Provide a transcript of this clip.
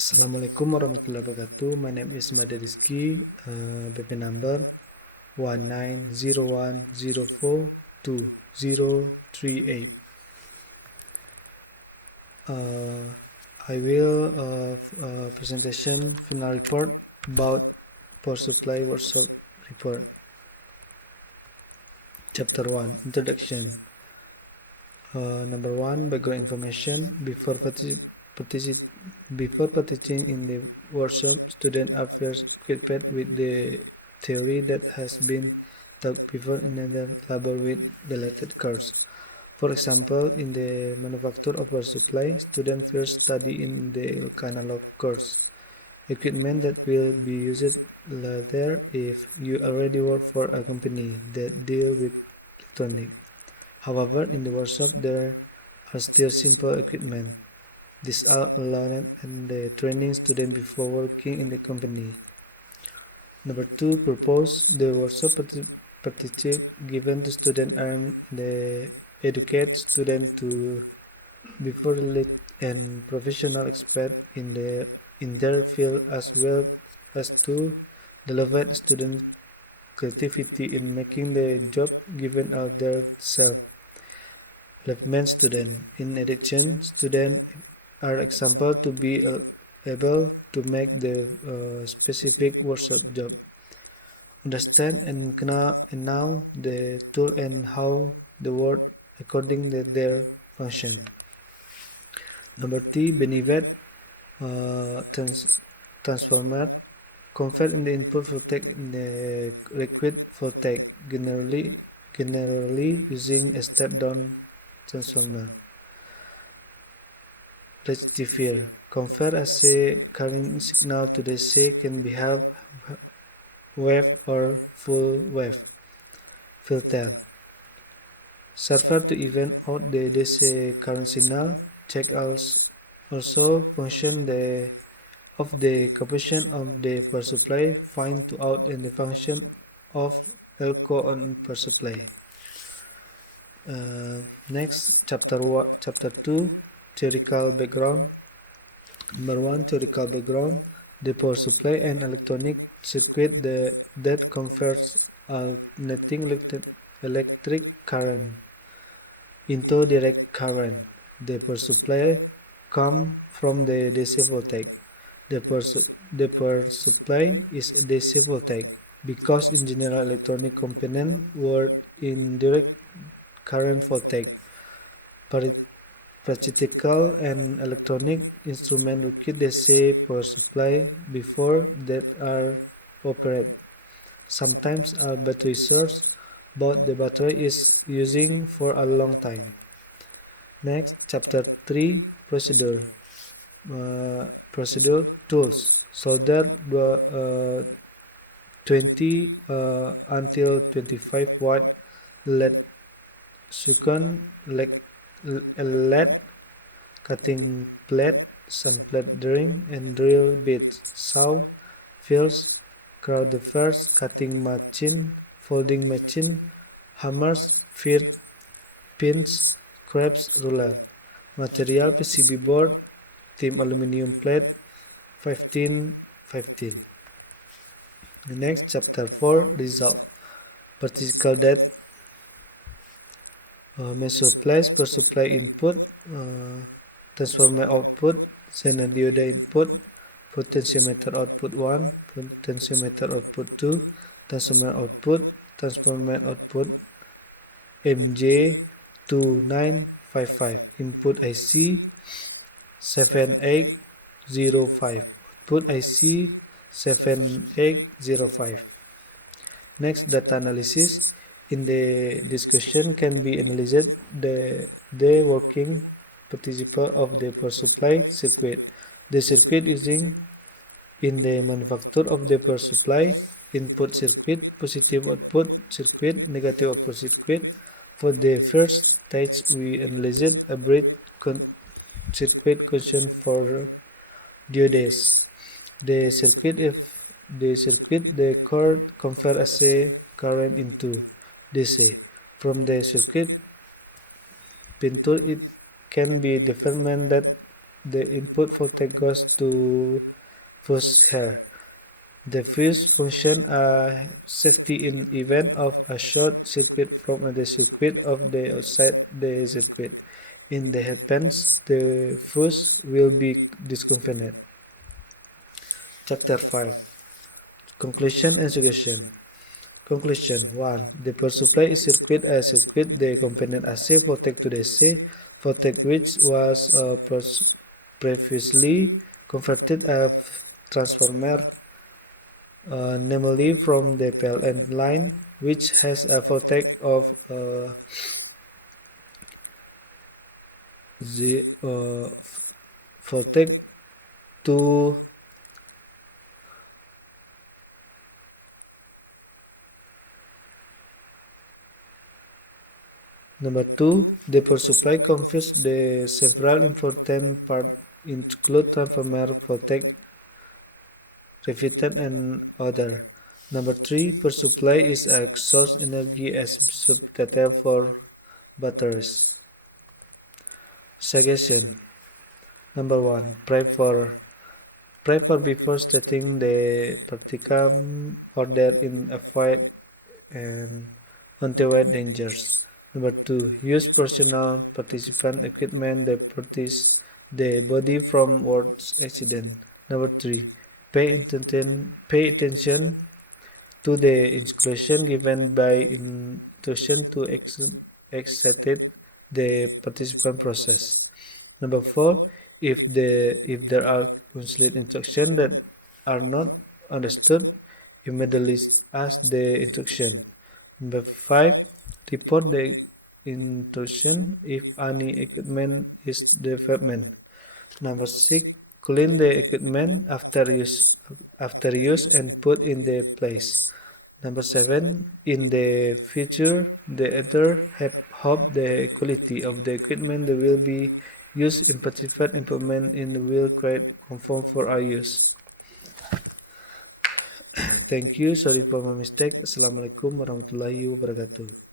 Assalamualaikum warahmatullahi wabarakatuh. My name is RIZKI, BP number 1901042038. I will presentation final report about power supply workshop report. Chapter 1 Introduction. Number 1 Background information. Before participating in the workshop, students are first equipped with the theory that has been taught before in another lab with related course. For example, in the manufacture of power supply, students first study in the analog course equipment that will be used later if you already work for a company that deal with electronics. However, in the workshop there are still simple equipment. These are learned in the training student before working in the company. Number 2, purpose. The workshop participate given to student and the educate student to be fully and professional expert in their field, as well as to develop student creativity in making the job given out their self. Development student. In addition, students are example to be able to make the specific workshop job. Understand and know the tool and how the work according to their function. Number 3, benefit. Transformer convert in the input voltage in the required voltage, generally using a step-down transformer. Rectifier convert AC current signal to DC can be half wave or full wave. Filter server to even out the DC current signal. Check also function of the capacity of the power supply. Find to out in the function of LCO on power supply. Next, chapter 2 theoretical background. Number 1, theoretical background. The power supply and electronic circuit that converts alternating electric current into direct current. The power supply comes from the DC voltage. The power supply is DC voltage because in general electronic components work in direct current voltage. Practical and electronic instruments require DC power supply before that are operated. Sometimes a battery source, but the battery is using for a long time. Next, chapter 3 procedure. Procedure tools. Solder 20 until 25 watt LED silicon LED cutting plate, sun plate drilling and drill bits, saw, files, crowdfers, cutting machine, folding machine, hammers, feed, pins, crepes, ruler. Material PCB board, thin aluminum plate, 1515. The next, chapter 4 result. Particle depth. Measure place per supply input, transformer output, zener diode input, potentiometer output 1, potentiometer output 2, transformer output MJ2955, input IC 7805, output IC 7805. Next, data analysis. In the discussion can be analyzed the working principle of the power supply circuit. The circuit using in the manufacture of the power supply: input circuit, positive output circuit, negative output circuit. For the first stage, we analyzed a brief circuit question for diodes. The circuit the cord convert AC current into DC. From the circuit picture, it can be determined that the input voltage goes to fuse here. The fuse functions a safety in event of a short circuit from the circuit of the outside the circuit. In the happens, the fuse will be discontinued. Chapter 5. Conclusion and suggestion. Conclusion 1. The power supply is circuit a circuit the component AC voltage to DC voltage which was previously converted a transformer, namely from the PLN line, which has a voltage of voltage to Number 2. The power supply confuses the several important parts include transformer, voltage, repeater, and other. Number 3. Power supply is a source energy as substitute for batteries. Suggestion. Number 1. Pray for before starting the practical order in avoid and untoward dangers. Number 2. Use personal participant equipment that protects the body from worse accident. Number 3. Pay attention to the instruction given by instruction to exit the participant process. Number 4. If there are consulate instructions that are not understood, immediately ask the instruction. Number 5. Report the intrusion if any equipment is development. Number 6. Clean the equipment after use and put in the place. Number 7. In the future, the editor hope the quality of the equipment that will be used in particular implement in the will create conform for our use. Thank you. Sorry for my mistake. Assalamualaikum warahmatullahi wabarakatuh.